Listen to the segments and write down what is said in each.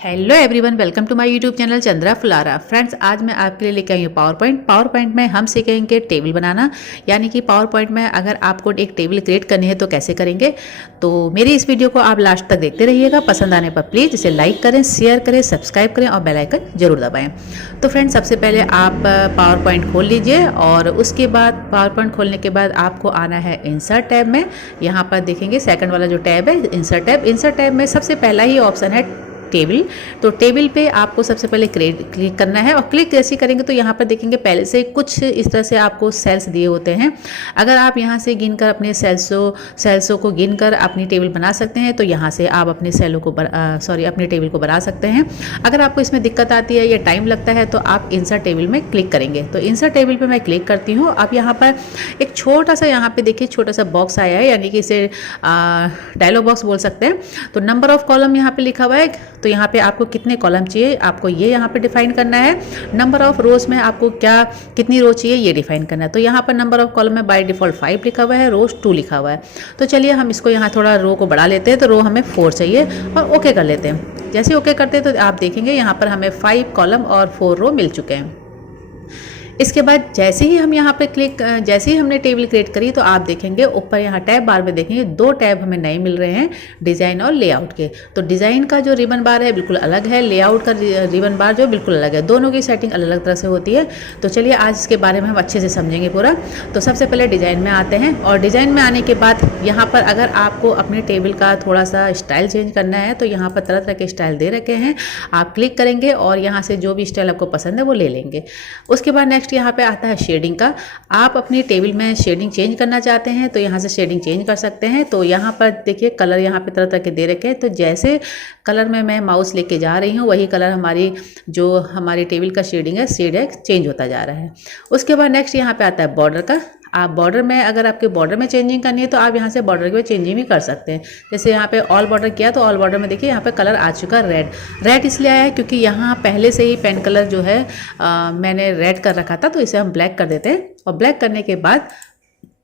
Hello everyone, welcome to my YouTube channel Chandra Phulara. Friends, आज मैं आपके लिए लेके आई हूँ पावर पॉइंट में हम सीखेंगे टेबल बनाना। यानी कि पावर पॉइंट में अगर आपको एक टेबल क्रिएट करनी है तो कैसे करेंगे। तो मेरी इस वीडियो को आप लास्ट तक देखते रहिएगा। पसंद आने पर प्लीज़ इसे लाइक करें, शेयर करें, सब्सक्राइब करें और बेल आइकन जरूर दबाएं। तो फ्रेंड्स, सबसे पहले आप पावर पॉइंट खोल लीजिए और उसके बाद पावर पॉइंट खोलने के बाद आपको आना है इंसर्ट टैब में। यहाँ पर देखेंगे सेकंड वाला जो टैब है इंसर्ट टैब में सबसे पहला ही ऑप्शन है टेबल। तो टेबल पे आपको सबसे पहले क्लिक करना है और क्लिक जैसे करेंगे तो यहाँ पर देखेंगे पहले से कुछ इस तरह से आपको सेल्स दिए होते हैं। अगर आप यहाँ से गिनकर अपने सेल्सों को गिनकर अपनी टेबल बना सकते हैं तो यहाँ से आप अपने अपनी टेबल को बना सकते हैं। अगर आपको इसमें दिक्कत आती है या टाइम लगता है तो आप इंसर्ट टेबल में क्लिक करेंगे। तो इंसर्ट टेबल पे मैं क्लिक करती हूँ। अब यहाँ पर एक छोटा सा यहाँ पे देखिए छोटा सा बॉक्स आया है, यानी कि इसे डायलॉग बॉक्स बोल सकते हैं। तो नंबर ऑफ कॉलम यहाँ पे लिखा हुआ है। तो यहाँ पे आपको कितने कॉलम चाहिए आपको ये यहाँ पे डिफाइन करना है। नंबर ऑफ रोज में आपको कितनी रो चाहिए ये डिफाइन करना है। तो यहाँ पर नंबर ऑफ कॉलम में बाय डिफॉल्ट 5 लिखा हुआ है, रोज 2 लिखा हुआ है। तो चलिए हम इसको यहाँ थोड़ा रो को बढ़ा लेते हैं। तो रो हमें 4 चाहिए और ओके कर लेते हैं। जैसे ओके करते हैं तो आप देखेंगे यहाँ पर हमें 5 कॉलम और 4 रो मिल चुके हैं। इसके बाद जैसे ही हम यहाँ पे जैसे ही हमने टेबल क्रिएट करी तो आप देखेंगे ऊपर यहाँ टैब बार में देखेंगे 2 टैब हमें नए मिल रहे हैं, डिज़ाइन और लेआउट के। तो डिज़ाइन का जो रिबन बार है बिल्कुल अलग है, लेआउट का रिबन बार जो बिल्कुल अलग है। दोनों की सेटिंग अलग अलग तरह से होती है। तो चलिए आज इसके बारे में हम अच्छे से समझेंगे पूरा। तो सबसे पहले डिज़ाइन में आते हैं और डिज़ाइन में आने के बाद यहाँ पर अगर आपको अपने टेबल का थोड़ा सा स्टाइल चेंज करना है तो यहाँ पर तरह तरह के स्टाइल दे रखे हैं। आप क्लिक करेंगे और यहाँ से जो भी स्टाइल आपको पसंद है वो ले लेंगे। उसके बाद नेक्स्ट यहाँ पे आता है शेडिंग का। आप अपनी टेबल में शेडिंग चेंज करना चाहते हैं तो यहाँ से शेडिंग चेंज कर सकते हैं। तो यहाँ पर देखिए कलर यहाँ पे तरह तरह के दे रखे हैं। तो जैसे कलर में मैं माउस लेके जा रही हूँ वही कलर हमारी टेबल का शेडिंग है चेंज होता जा रहा है। उसके बाद नेक्स्ट यहाँ पे आता है बॉर्डर का। आप बॉर्डर में अगर आपके बॉर्डर में चेंजिंग करनी है तो आप यहाँ से बॉर्डर के चेंजिंग भी कर सकते हैं। जैसे यहाँ पे ऑल बॉर्डर किया तो ऑल बॉर्डर में देखिए यहाँ पे कलर आ चुका है रेड इसलिए आया है क्योंकि यहाँ पहले से ही पेन कलर जो है मैंने रेड कर रखा था। तो इसे हम ब्लैक कर देते हैं और ब्लैक करने के बाद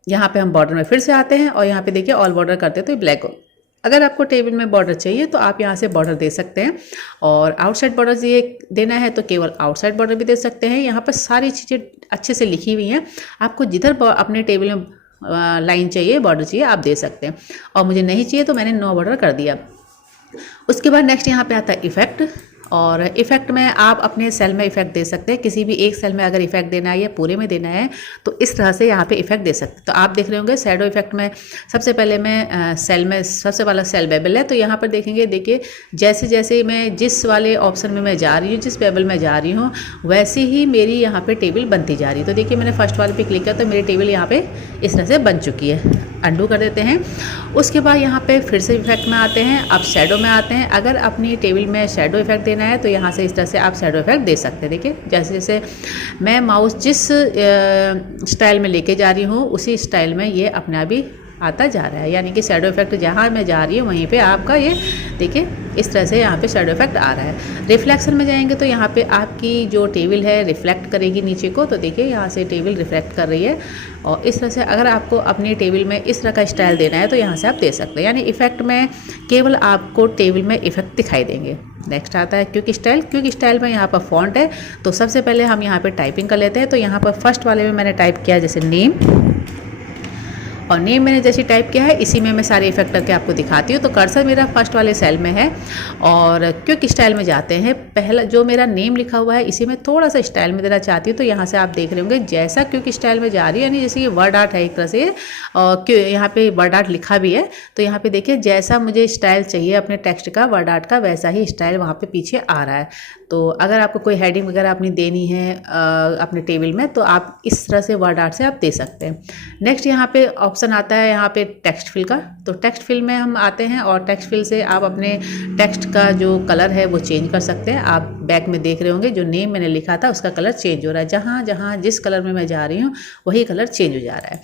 यहाँ पे हम बॉर्डर में फिर से आते हैं और यहाँ पे देखिए ऑल बॉर्डर करते हैं तो ब्लैक हो। अगर आपको टेबल में बॉर्डर चाहिए तो आप यहाँ से बॉर्डर दे सकते हैं और आउटसाइड बॉर्डर ये देना है तो केवल आउटसाइड बॉर्डर भी दे सकते हैं। यहाँ पर सारी चीज़ें अच्छे से लिखी हुई हैं। आपको जिधर अपने टेबल में लाइन चाहिए बॉर्डर चाहिए आप दे सकते हैं और मुझे नहीं चाहिए तो मैंने नो बॉर्डर कर दिया। उसके बाद नेक्स्ट यहाँ पे आता है इफेक्ट और इफेक्ट में आप अपने सेल में इफेक्ट दे सकते हैं। किसी भी एक सेल में अगर इफेक्ट देना है या पूरे में देना है तो इस तरह से यहाँ पे इफेक्ट दे सकते हैं। तो आप देख रहे होंगे शैडो इफेक्ट में सबसे पहले मैं सेल में सबसे वाला सेल बेबल है। तो यहाँ पर देखेंगे देखिए जैसे जैसे मैं जिस वाले ऑप्शन में मैं जा रही हूँ जिस बेबल में जा रही हूँ वैसे ही मेरी यहाँ पर टेबल बनती जा रही है। तो देखिए मैंने फर्स्ट वाले पे क्लिक किया तो मेरी टेबल यहाँ पर इस तरह से बन चुकी है। अंडू कर देते हैं। उसके बाद यहाँ पे फिर से इफेक्ट में आते हैं। अब शैडो में आते हैं। अगर अपनी टेबल में शैडो इफेक्ट देना है तो यहाँ से इस तरह से आप शैडो इफेक्ट दे सकते हैं। देखिए जैसे जैसे मैं माउस जिस स्टाइल में लेके जा रही हूँ उसी स्टाइल में ये अपने आप ही आता जा रहा है। यानी कि शैडो इफेक्ट जहाँ मैं जा रही हूँ वहीं पे आपका ये देखिए इस तरह से यहाँ पे शैडो इफेक्ट आ रहा है। रिफ्लेक्शन में जाएंगे तो यहाँ पे आपकी जो टेबल है रिफ्लेक्ट करेगी नीचे को। तो देखिए यहाँ से टेबल रिफ्लेक्ट कर रही है और इस तरह से अगर आपको अपनी टेबल में इस तरह का स्टाइल देना है तो यहाँ से आप दे सकते हैं। यानी इफेक्ट में केवल आपको टेबल में इफेक्ट दिखाई देंगे। नेक्स्ट आता है क्विक स्टाइल में यहाँ पर फॉन्ट है। तो सबसे पहले हम यहाँ पे टाइपिंग कर लेते हैं। तो यहाँ पर फर्स्ट वाले में मैंने टाइप किया जैसे नेम और नेम मैंने जैसे टाइप किया है इसी में मैं सारे इफेक्ट करके आपको दिखाती हूँ। तो कर्सर मेरा फर्स्ट वाले सेल में है और क्विक स्टाइल में जाते हैं। पहला जो मेरा नेम लिखा हुआ है इसी में थोड़ा सा स्टाइल में देना चाहती हूँ। तो यहाँ से आप देख रहे होंगे जैसा क्विक स्टाइल में जा रही है यानी जैसे ये वर्ड आर्ट है एक तरह से और यहाँ पे वर्ड आर्ट लिखा भी है। तो यहाँ पे देखिए जैसा मुझे स्टाइल चाहिए अपने टेक्स्ट का वर्ड आर्ट का वैसा ही स्टाइल वहाँ पे पीछे आ रहा है। तो अगर आपको कोई हेडिंग वगैरह अपनी देनी है अपने टेबल में तो आप इस तरह से वर्ड आर्ट से आप दे सकते हैं। नेक्स्ट यहाँ पे ऑप्शन आता है यहाँ पे टेक्स्ट फिल का। तो टेक्स्ट फिल में हम आते हैं और टेक्स्ट फिल से आप अपने टेक्स्ट का जो कलर है वो चेंज कर सकते हैं। आप बैक में देख रहे होंगे जो नेम मैंने लिखा था उसका कलर चेंज हो रहा है। जहाँ जहाँ जिस कलर में मैं जा रही हूँ वही कलर चेंज हो जा रहा है।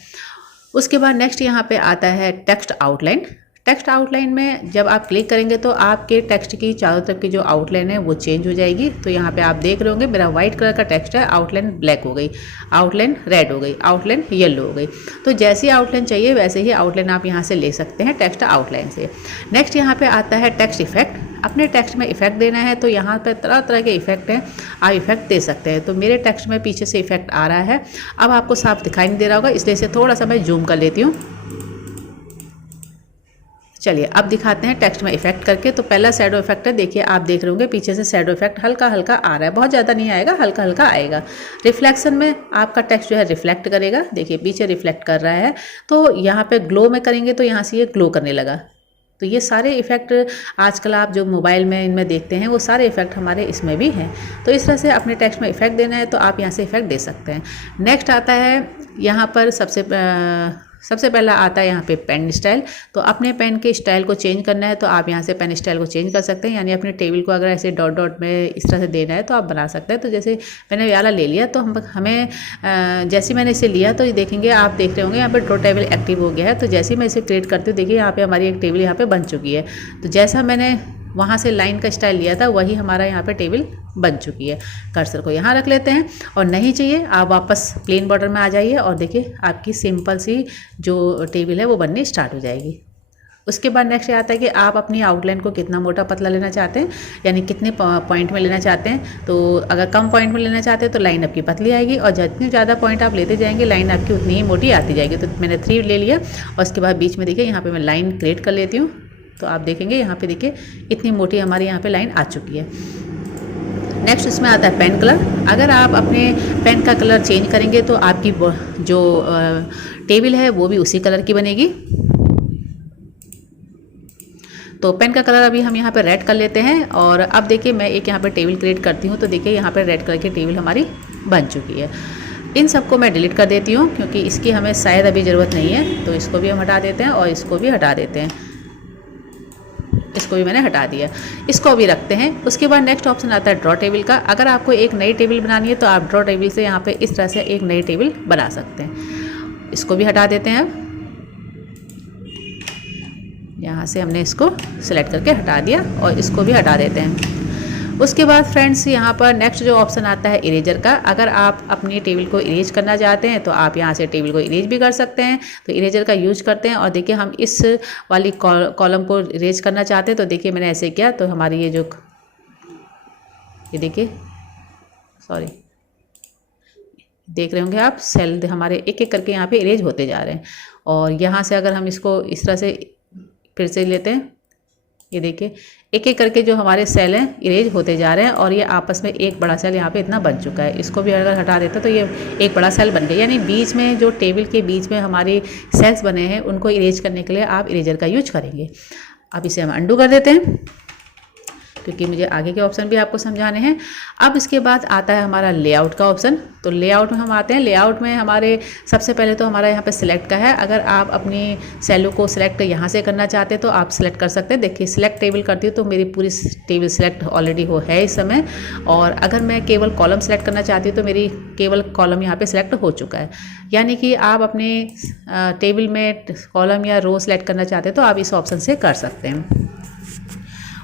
उसके बाद नेक्स्ट यहाँ पे आता है टेक्स्ट आउटलाइन। टेक्स्ट आउटलाइन में जब आप क्लिक करेंगे तो आपके टेक्स्ट की चारों तरफ की जो आउटलाइन है वो चेंज हो जाएगी। तो यहाँ पे आप देख रहे होंगे मेरा व्हाइट कलर का टेक्स्ट है, आउटलाइन ब्लैक हो गई, आउटलाइन रेड हो गई, आउटलाइन येलो हो गई। तो जैसी आउटलाइन चाहिए वैसे ही आउटलाइन आप यहाँ से ले सकते हैं टेक्स्ट आउटलाइन से। नेक्स्ट यहाँ पे आता है टेक्स्ट इफेक्ट। अपने टेक्स्ट में इफेक्ट देना है तो यहाँ पर तरह तरह के इफेक्ट हैं, आप इफेक्ट दे सकते हैं। तो मेरे टेक्स्ट में पीछे से इफेक्ट आ रहा है, अब आपको साफ दिखाई नहीं दे रहा होगा, इसलिए इसे थोड़ा सा मैं जूम कर लेती हूँ। चलिए अब दिखाते हैं टेक्स्ट में इफेक्ट करके। तो पहला शैडो इफेक्ट है, देखिए आप देख रहे होंगे पीछे से शैडो इफेक्ट हल्का हल्का आ रहा है, बहुत ज़्यादा नहीं आएगा, हल्का हल्का आएगा। रिफ्लेक्शन में आपका टेक्स्ट जो है रिफ्लेक्ट करेगा, देखिए पीछे रिफ्लेक्ट कर रहा है। तो यहाँ पे ग्लो में करेंगे तो यहाँ से ये ग्लो करने लगा। तो ये सारे इफ़ेक्ट आजकल आप जो मोबाइल में इनमें देखते हैं वो सारे इफ़ेक्ट हमारे इसमें भी हैं। तो इस तरह से अपने टेक्स्ट में इफ़ेक्ट देना है तो आप यहाँ से इफ़ेक्ट दे सकते हैं। नेक्स्ट आता है यहाँ पर सबसे पहला आता है यहाँ पे पेन स्टाइल। तो अपने पेन के स्टाइल को चेंज करना है तो आप यहाँ से पेन स्टाइल को चेंज कर सकते हैं, यानी अपने टेबल को अगर ऐसे डॉट डॉट में इस तरह से देना है तो आप बना सकते हैं। तो जैसे मैंने वाला ले लिया तो हमें जैसे मैंने इसे लिया तो ये देखेंगे, आप देख रहे होंगे यहाँ पे ड्रॉ टेबल एक्टिव हो गया है। तो जैसे मैं इसे क्रिएट करती हूँ देखिए यहाँ पे हमारी एक टेबल यहाँ पे बन चुकी है। तो जैसा मैंने वहाँ से लाइन का स्टाइल लिया था वही हमारा यहाँ पे टेबल बन चुकी है। कर्सर को यहाँ रख लेते हैं और नहीं चाहिए आप वापस प्लेन बॉर्डर में आ जाइए और देखिए आपकी सिंपल सी जो टेबल है वो बननी स्टार्ट हो जाएगी। उसके बाद नेक्स्ट आता है कि आप अपनी आउटलाइन को कितना मोटा पतला लेना चाहते हैं, यानी कितने पॉइंट में लेना चाहते हैं। तो अगर कम पॉइंट में लेना चाहते हैं तो लाइन आपकी पतली आएगी और जितनी ज़्यादा पॉइंट आप लेते जाएंगे लाइन आपकी उतनी ही मोटी आती जाएगी। तो मैंने 3 ले लिया और उसके बाद बीच में देखिए यहाँ पर मैं लाइन क्रिएट कर लेती हूँ। तो आप देखेंगे यहाँ पे देखिए इतनी मोटी हमारी यहाँ पे लाइन आ चुकी है। नेक्स्ट इसमें आता है पेन कलर। अगर आप अपने पेन का कलर चेंज करेंगे तो आपकी जो टेबल है वो भी उसी कलर की बनेगी। तो पेन का कलर अभी हम यहाँ पे रेड कर लेते हैं और अब देखिए मैं एक यहाँ पे टेबल क्रिएट करती हूँ। तो देखिए यहाँ पे रेड कलर की टेबल हमारी बन चुकी है। इन सबको मैं डिलीट कर देती हूँ क्योंकि इसकी हमें शायद अभी ज़रूरत नहीं है। तो इसको भी हम हटा देते हैं और इसको भी हटा देते हैं। इसको भी मैंने हटा दिया, इसको भी रखते हैं। उसके बाद नेक्स्ट ऑप्शन आता है ड्रॉ टेबल का। अगर आपको एक नई टेबल बनानी है तो आप ड्रॉ टेबल से यहाँ पे इस तरह से एक नई टेबल बना सकते हैं। इसको भी हटा देते हैं। यहाँ से हमने इसको सिलेक्ट करके हटा दिया और इसको भी हटा देते हैं। उसके बाद फ्रेंड्स यहाँ पर नेक्स्ट जो ऑप्शन आता है इरेजर का। अगर आप अपनी टेबल को इरेज करना चाहते हैं तो आप यहाँ से टेबल को इरेज भी कर सकते हैं। तो इरेजर का यूज करते हैं और देखिए हम इस वाली कॉलम को इरेज करना चाहते हैं। तो देखिए मैंने ऐसे किया तो हमारी ये देखिए सॉरी देख रहे होंगे आप, सेल हमारे एक एक करके यहाँ पे इरेज होते जा रहे हैं। और यहाँ से अगर हम इसको इस तरह से फिर से लेते हैं, ये देखिए एक एक करके जो हमारे सेल हैं इरेज होते जा रहे हैं और ये आपस में एक बड़ा सेल यहाँ पे इतना बन चुका है। इसको भी अगर हटा देते तो ये एक बड़ा सेल बन गया, यानी बीच में जो टेबल के बीच में हमारे सेल्स बने हैं उनको इरेज करने के लिए आप इरेजर का यूज करेंगे। अब इसे हम अंडू कर देते हैं क्योंकि मुझे आगे के ऑप्शन भी आपको समझाने हैं। अब इसके बाद आता है हमारा लेआउट का ऑप्शन। तो लेआउट में हम आते हैं। लेआउट में हमारे सबसे पहले तो हमारा यहाँ पे सिलेक्ट का है। अगर आप अपनी सेलों को सिलेक्ट यहाँ से करना चाहते हैं तो आप सिलेक्ट कर सकते हैं। देखिए सिलेक्ट टेबल करती हूँ तो मेरी पूरी टेबल सिलेक्ट ऑलरेडी है इस समय। और अगर मैं केवल कॉलम सेलेक्ट करना चाहती हूँ तो मेरी केवल कॉलम यहाँ पर सिलेक्ट हो चुका है। यानी कि आप अपने टेबल में कॉलम या रो सेलेक्ट करना चाहते हैं तो आप इस ऑप्शन से कर सकते हैं।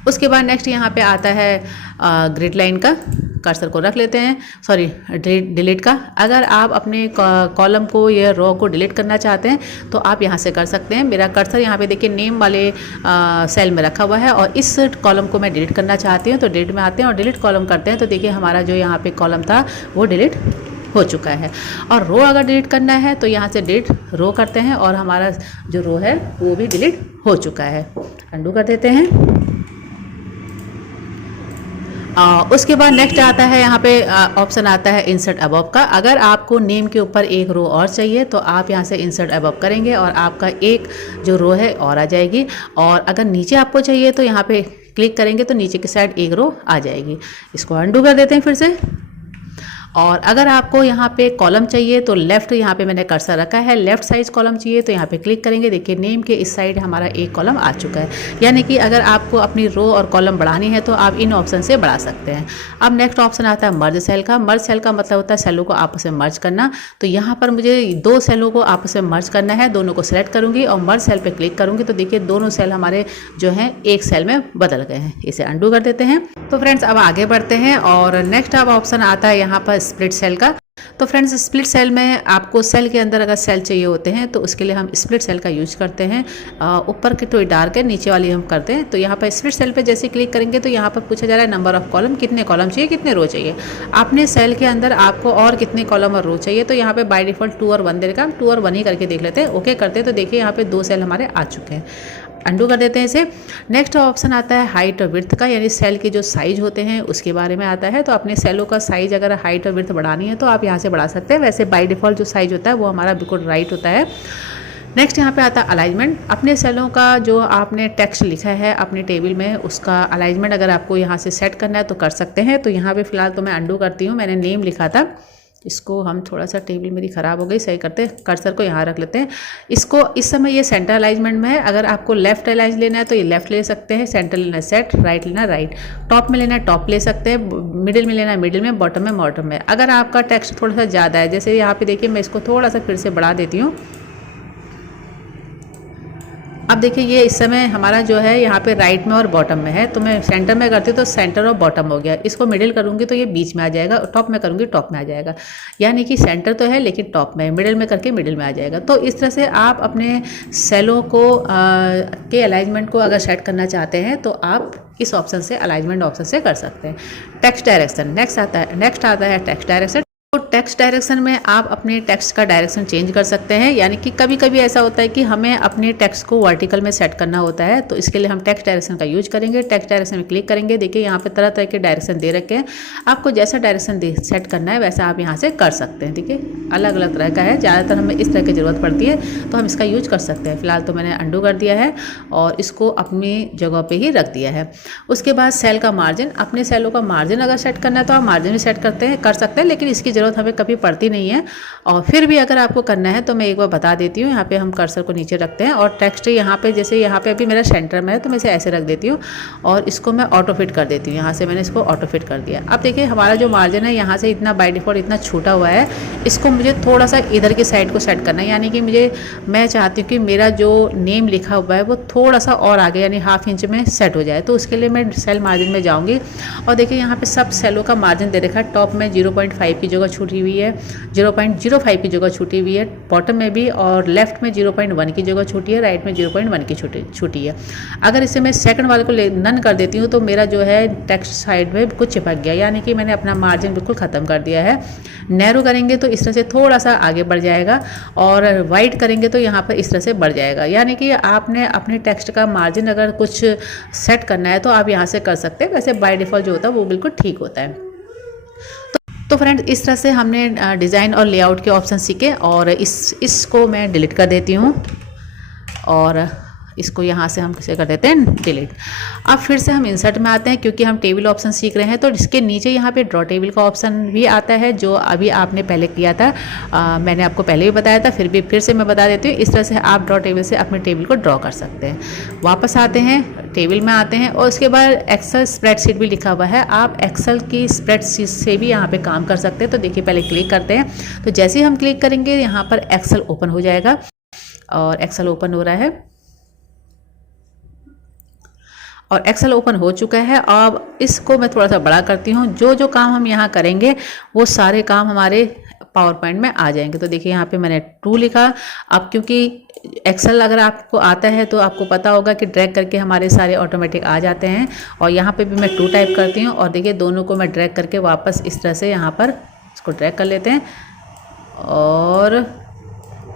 उसके बाद नेक्स्ट यहाँ पे आता है ग्रिड लाइन का। कर्सर को रख लेते हैं, सॉरी डिलीट का। अगर आप अपने कॉलम को या रो को डिलीट करना चाहते हैं तो आप यहाँ से कर सकते हैं। मेरा कर्सर यहाँ पे देखिए नेम वाले सेल में रखा हुआ है और इस कॉलम को मैं डिलीट करना चाहती हूँ। तो डिलीट में आते हैं और डिलीट कॉलम करते हैं। तो देखिए हमारा जो यहाँ पे कॉलम था वो डिलीट हो चुका है। और रो अगर डिलीट करना है तो यहाँ से डिलीट रो करते हैं और हमारा जो रो है वो भी डिलीट हो चुका है। अंडू कर देते हैं। उसके बाद नेक्स्ट आता है यहाँ पे ऑप्शन आता है इंसर्ट अबव का। अगर आपको नेम के ऊपर एक रो और चाहिए तो आप यहाँ से इंसर्ट अबव करेंगे और आपका एक जो रो है और आ जाएगी। और अगर नीचे आपको चाहिए तो यहाँ पे क्लिक करेंगे तो नीचे की साइड एक रो आ जाएगी। इसको अंडू कर देते हैं फिर से। और अगर आपको यहाँ पे कॉलम चाहिए तो लेफ्ट यहाँ पे मैंने कर्सर रखा है, लेफ्ट साइज कॉलम चाहिए तो यहाँ पे क्लिक करेंगे। देखिए नेम के इस साइड हमारा एक कॉलम आ चुका है, यानी कि अगर आपको अपनी रो और कॉलम बढ़ानी है तो आप इन ऑप्शन से बढ़ा सकते हैं। अब नेक्स्ट ऑप्शन आता है मर्ज सेल का। मर्ज सेल का मतलब होता है सेलों को आपस में मर्ज करना। तो यहाँ पर मुझे 2 सेलों को आपस में मर्ज करना है, दोनों को सेलेक्ट करूँगी और मर्ज सेल पे क्लिक करूँगी तो देखिए दोनों सेल हमारे जो हैं एक सेल में बदल गए हैं। इसे अंडू कर देते हैं। तो फ्रेंड्स अब आगे बढ़ते हैं और नेक्स्ट अब ऑप्शन आता है यहाँ पर स्प्लिट सेल का। तो फ्रेंड्स स्प्लिट सेल में आपको सेल के अंदर अगर सेल चाहिए होते हैं तो उसके लिए हम स्प्लिट सेल का यूज करते हैं। ऊपर की थोड़ी डार्क है, नीचे वाली हम करते हैं। तो यहाँ पर स्प्लिट सेल पे जैसे क्लिक करेंगे तो यहाँ पर पूछा जा रहा है नंबर ऑफ कॉलम, कितने कॉलम चाहिए, कितने रो चाहिए। आपने सेल के अंदर आपको और कितने कॉलम और रो चाहिए तो यहाँ पे बाय डिफॉल्ट 2 और 1 देगा। हम 2 और 1 ही करके देख लेते हैं, ओके करते हैं। तो देखिए यहाँ पे 2 सेल हमारे आ चुके हैं। अंडू कर देते हैं इसे। नेक्स्ट ऑप्शन आता है हाइट और विड्थ का, यानी सेल के जो साइज होते हैं उसके बारे में आता है। तो अपने सेलों का साइज अगर हाइट और विड्थ बढ़ानी है तो आप यहाँ से बढ़ा सकते हैं। वैसे बाय डिफ़ॉल्ट जो साइज होता है वो हमारा बिल्कुल राइट होता है। नेक्स्ट यहाँ पे आता है अलाइनमेंट। अपने सेलों का जो आपने टेक्स्ट लिखा है अपने टेबल में उसका अलाइनमेंट अगर आपको यहाँ से सेट करना है तो कर सकते हैं। तो यहाँ पे फिलहाल तो मैं अंडू करती हूँ, मैंने नेम लिखा था। इसको हम थोड़ा सा, टेबल मेरी ख़राब हो गई, सही करते हैं। कर्सर को यहाँ रख लेते हैं। इसको इस समय ये सेंटर अलाइनमेंट में है। अगर आपको लेफ्ट अलाइन लेना है तो ये लेफ्ट ले सकते हैं, सेंटर लेना है सेट, राइट लेना राइट, टॉप में लेना है टॉप ले सकते हैं, मिडिल में लेना है मिडिल में, बॉटम में बॉटम में। अगर आपका टेक्स्ट थोड़ा सा ज़्यादा है, जैसे यहाँ पे देखिए मैं इसको थोड़ा सा फिर से बढ़ा देती हूँ। अब देखिए ये इस समय हमारा जो है यहाँ पे राइट में और बॉटम में है। तो मैं सेंटर में करती हूँ तो सेंटर और बॉटम हो गया। इसको मिडिल करूँगी तो ये बीच में आ जाएगा, टॉप में करूँगी टॉप में आ जाएगा। यानी कि सेंटर तो है लेकिन टॉप में, मिडिल में करके मिडिल में आ जाएगा। तो इस तरह से आप अपने सेलों को के अलाइनमेंट को अगर सेट करना चाहते हैं तो आप इस ऑप्शन से, अलाइनमेंट ऑप्शन से कर सकते हैं। टेक्स्ट डायरेक्शन नेक्स्ट आता है टेक्स्ट डायरेक्शन। तो टेक्स्ट डायरेक्शन में आप अपने टेक्स्ट का डायरेक्शन चेंज कर सकते हैं। यानी कि कभी कभी ऐसा होता है कि हमें अपने टेक्स्ट को वर्टिकल में सेट करना होता है, तो इसके लिए हम टेक्स्ट डायरेक्शन का यूज करेंगे। टेक्स्ट डायरेक्शन में क्लिक करेंगे। देखिए यहाँ पे तरह तरह के डायरेक्शन दे रखे हैं, आपको जैसा डायरेक्शन सेट करना है वैसा आप यहाँ से कर सकते हैं। ठीक है, अलग अलग तरह का है, ज़्यादातर हमें इस तरह की ज़रूरत पड़ती है तो हम इसका यूज कर सकते हैं। फिलहाल तो मैंने अंडू कर दिया है और इसको अपनी जगह पर ही रख दिया है। उसके बाद सेल का मार्जिन, अपने सेलों का मार्जिन अगर सेट करना है तो आप मार्जिन भी सेट कर सकते हैं, लेकिन इसकी ज़रूरत हमें कभी पड़ती नहीं है। और फिर भी अगर आपको करना है तो मैं एक बार बता देती हूँ। यहाँ पे हम कर्सर को नीचे रखते हैं और टेक्स्ट यहाँ पे, जैसे यहाँ पे अभी मेरा सेंटर में है तो मैं इसे ऐसे रख देती हूँ और इसको मैं ऑटो फिट कर देती हूँ। यहाँ से मैंने इसको ऑटो फिट कर दिया। अब देखिए हमारा जो मार्जिन है यहाँ से इतना बाय डिफॉल्ट इतना छूटा हुआ है, इसको मुझे थोड़ा सा इधर की साइड को सेट करना है। यानी कि मैं चाहती हूँ कि मेरा जो नेम लिखा हुआ है वो थोड़ा सा और आगे यानी ½ इंच में सेट हो जाए। तो उसके लिए मैं सेल मार्जिन में जाऊँगी और देखिए यहाँ पे सब सेलों का मार्जिन दे रखा है। टॉप में 0.5 की जगह छूटी हुई है, 0.05 की जगह छूटी हुई है, बॉटम में भी, और लेफ्ट में 0.1 की जगह छूटी है, राइट में 0.1 की छूटी है। अगर इसे मैं सेकंड वाले को नन कर देती हूँ तो मेरा जो है टेक्स्ट साइड में कुछ चिपक गया, यानी कि मैंने अपना मार्जिन बिल्कुल ख़त्म कर दिया है। नैरो करेंगे तो इस तरह से थोड़ा सा आगे बढ़ जाएगा और वाइड करेंगे तो यहाँ पर इस तरह से बढ़ जाएगा। यानी कि आपने अपने टेक्स्ट का मार्जिन अगर कुछ सेट करना है तो आप यहाँ से कर सकते हैं। वैसे बाय डिफ़ॉल्ट जो होता है वो बिल्कुल ठीक होता है। तो फ्रेंड्स इस तरह से हमने डिज़ाइन और लेआउट के ऑप्शन सीखे और इसको मैं डिलीट कर देती हूँ और इसको यहाँ से हम कैसे कर देते हैं डिलीट। अब फिर से हम इंसर्ट में आते हैं क्योंकि हम टेबल ऑप्शन सीख रहे हैं। तो इसके नीचे यहाँ पे ड्रॉ टेबल का ऑप्शन भी आता है जो अभी आपने पहले किया था। मैंने आपको पहले भी बताया था, फिर से मैं बता देती हूँ। इस तरह से आप ड्रॉ टेबल से अपने टेबल को ड्रॉ कर सकते हैं। वापस आते हैं, टेबल में आते हैं और उसके बाद एक्सेल स्प्रेडशीट भी लिखा हुआ है। आप एक्सेल की स्प्रेडशीट से भी यहाँ पे काम कर सकते हैं। तो देखिए पहले क्लिक करते हैं, तो जैसे ही हम क्लिक करेंगे यहाँ पर एक्सेल ओपन हो जाएगा और एक्सेल ओपन हो रहा है और एक्सेल ओपन हो चुका है। अब इसको मैं थोड़ा सा बड़ा करती हूँ। जो काम हम यहाँ करेंगे वो सारे काम हमारे पावर पॉइंट में आ जाएंगे। तो देखिए यहाँ पे मैंने 2 लिखा। अब क्योंकि एक्सेल अगर आपको आता है तो आपको पता होगा कि ड्रैग करके हमारे सारे ऑटोमेटिक आ जाते हैं। और यहाँ पे भी मैं 2 टाइप करती हूँ और देखिए दोनों को मैं ड्रैग करके वापस इस तरह से यहाँ पर इसको ड्रैग कर लेते हैं और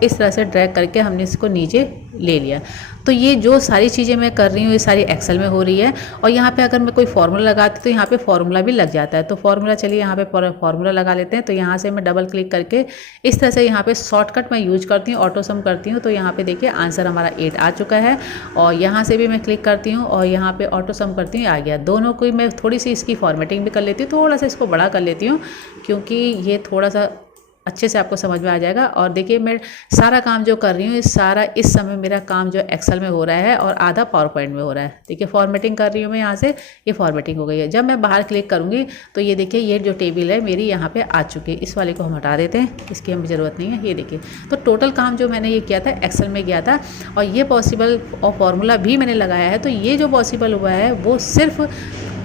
इस तरह से ड्रैग करके हमने इसको नीचे ले लिया। तो ये जो सारी चीज़ें मैं कर रही हूँ ये सारी एक्सेल में हो रही है। और यहाँ पे अगर मैं कोई फार्मूला लगाती तो यहाँ पे फार्मूला भी लग जाता है। तो फार्मूला चलिए यहाँ पे फार्मूला लगा लेते हैं। तो यहाँ से मैं डबल क्लिक करके इस तरह से यहाँ पे शॉर्टकट मैं यूज करती हूँ, ऑटो सम करती हूँ। तो यहाँ पे देखिए आंसर हमारा 8 आ चुका है। और यहाँ से भी मैं क्लिक करती हूँ और यहाँ पे ऑटो सम करती हूँ, आ गया। दोनों को मैं थोड़ी सी इसकी फॉर्मेटिंग भी कर लेती हूँ, थोड़ा सा इसको बड़ा कर लेती हूँ क्योंकि ये थोड़ा सा अच्छे से आपको समझ में आ जाएगा। और देखिए मैं सारा काम जो कर रही हूँ सारा इस समय मेरा काम जो एक्सेल में हो रहा है और आधा पावर पॉइंट में हो रहा है। देखिए फॉर्मेटिंग कर रही हूँ मैं, यहाँ से ये फॉर्मेटिंग हो गई है। जब मैं बाहर क्लिक करूँगी तो ये देखिए ये जो टेबल है मेरी यहाँ पे आ चुकी है। इस वाले को हम हटा देते हैं, इसकी हमें ज़रूरत नहीं है। ये देखिए तो टोटल काम जो मैंने ये किया था एक्सेल में किया था और ये पॉसिबल और फॉर्मूला भी मैंने लगाया है। तो ये जो पॉसिबल हुआ है वो सिर्फ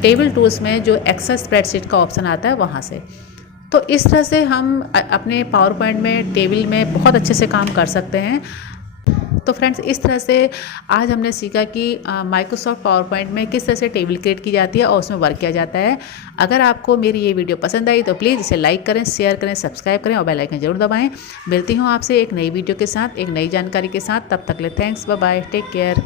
टेबल टूल्स में जो एक्सेल स्प्रेडशीट का ऑप्शन आता है वहाँ से। तो इस तरह से हम अपने पावर पॉइंट में टेबल में बहुत अच्छे से काम कर सकते हैं। तो फ्रेंड्स इस तरह से आज हमने सीखा कि माइक्रोसॉफ्ट पावर पॉइंट में किस तरह से टेबल क्रिएट की जाती है और उसमें वर्क किया जाता है। अगर आपको मेरी ये वीडियो पसंद आई तो प्लीज़ इसे लाइक करें, शेयर करें, सब्सक्राइब करें और बेल आइकन जरूर दबाएं। मिलती हूँ आपसे एक नई वीडियो के साथ, एक नई जानकारी के साथ। तब तक ले thanks, bye bye, take care.